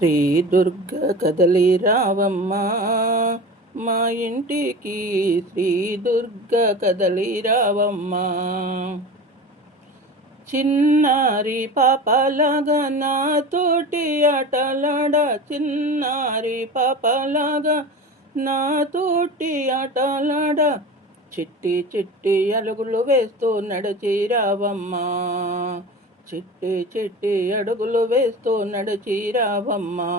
శ్రీ దుర్గ కదలి రావమ్మ మా ఇంటికి, శ్రీ దుర్గ కదలి రావమ్మ. చిన్నారి పాపలాగా నాతోటి ఆటలాడ, చిన్నారి పాపలాగా నాతోటి ఆటలాడ, చిట్టి చిట్టి అలుగులు వేస్తూ నడిచి రావమ్మా, చిట్టి చిట్టి అడుగులు వేస్తూ నడిచి రావమ్మా.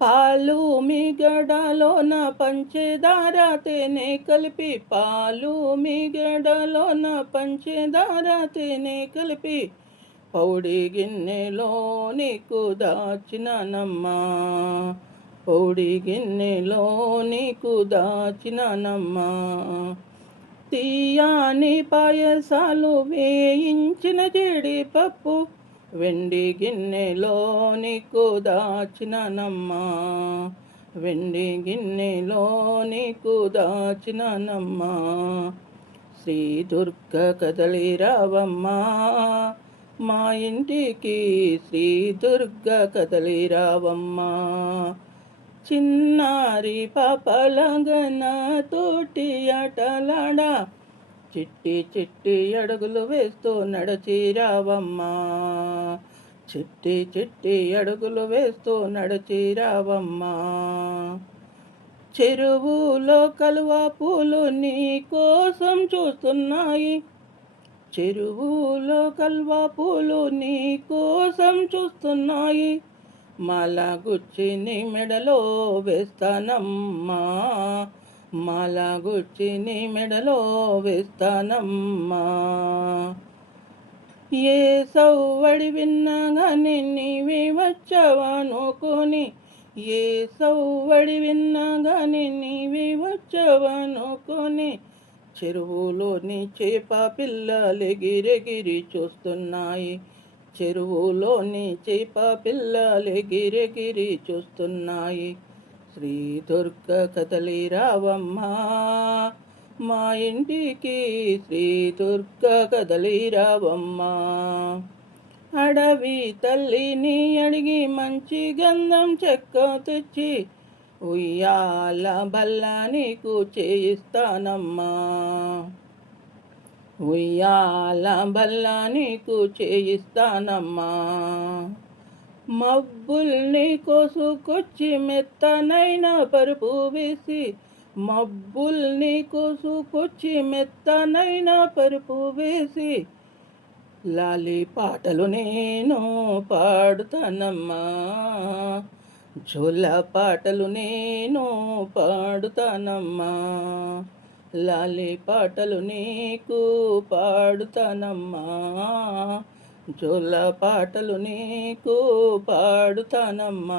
పాలు మిగడలోన పంచదార తేనె కలిపి, పాలు మిగడలోన పంచదార తేనె కలిపి, పౌడి గిన్నెలో నీకు దాచినానమ్మా, పౌడి గిన్నెలో నీకు దాచినానమ్మా. తీయాని పాయసాలు వేయించిన జీడిపప్పు, వెండి గిన్నెలో నీకు దాచినానమ్మా, వెండి గిన్నెలో నీకు దాచినానమ్మా. శ్రీ దుర్గ కదలి రావమ్మా మా ఇంటికి, శ్రీ దుర్గ కదలి రావమ్మా. చిన్నారి పాపలాగా నాతోటి ఆటలాడ, చిట్టి చిట్టి అడుగులు వేస్తూ నడిచి రావమ్మా, చిట్టి చిట్టి అడుగులు వేస్తూ నడిచి రావమ్మా. చెరువులో కలువ పూలు నీ కోసం చూస్తున్నాయి, చెరువులో కలువ పూలు నీ కోసం చూస్తున్నాయి. మాల గుచ్చి నీ మెడలో వేస్తానమ్మా, మాల గుచ్చి నీ మెడలో వేస్తానమ్మా. ఏ సవ్వడి విన్నా గాని నీవే వచ్చావనుకొని, ఏ సవ్వడి విన్నా గాని నీవే వచ్చావనుకొని, చెరువులోని చేప పిల్లలెగిరెగిరి చూస్తున్నాయి, చెరువులోని చేప పిల్లలెగిరెగిరి చూస్తున్నాయి. శ్రీ దుర్గ కదలి రావమ్మా మా ఇంటికి, శ్రీ దుర్గ కదలి రావమ్మా. అడవి తల్లిని అడిగి మంచి గంధం చెక్క తెచ్చి, ఉయ్యాల బల్ల నీకు చేయిస్తానమ్మా, ఉయ్యాల బల్ల నీకు చేయిస్తానమ్మా. మబ్బుల్ని కోసుకొచ్చి మెత్తనైన పరుపు వేసి, మబ్బుల్ని కోసుకొచ్చి మెత్తనైన పరుపు వేసి, లాలి పాటలు నేను పాడుతానమ్మా, జోల పాటలు నేను పాడుతానమ్మా. లాలి పాటలు నీకు పాడుతానమ్మా, జోల పాటలు నీకు పాడుతానమ్మా.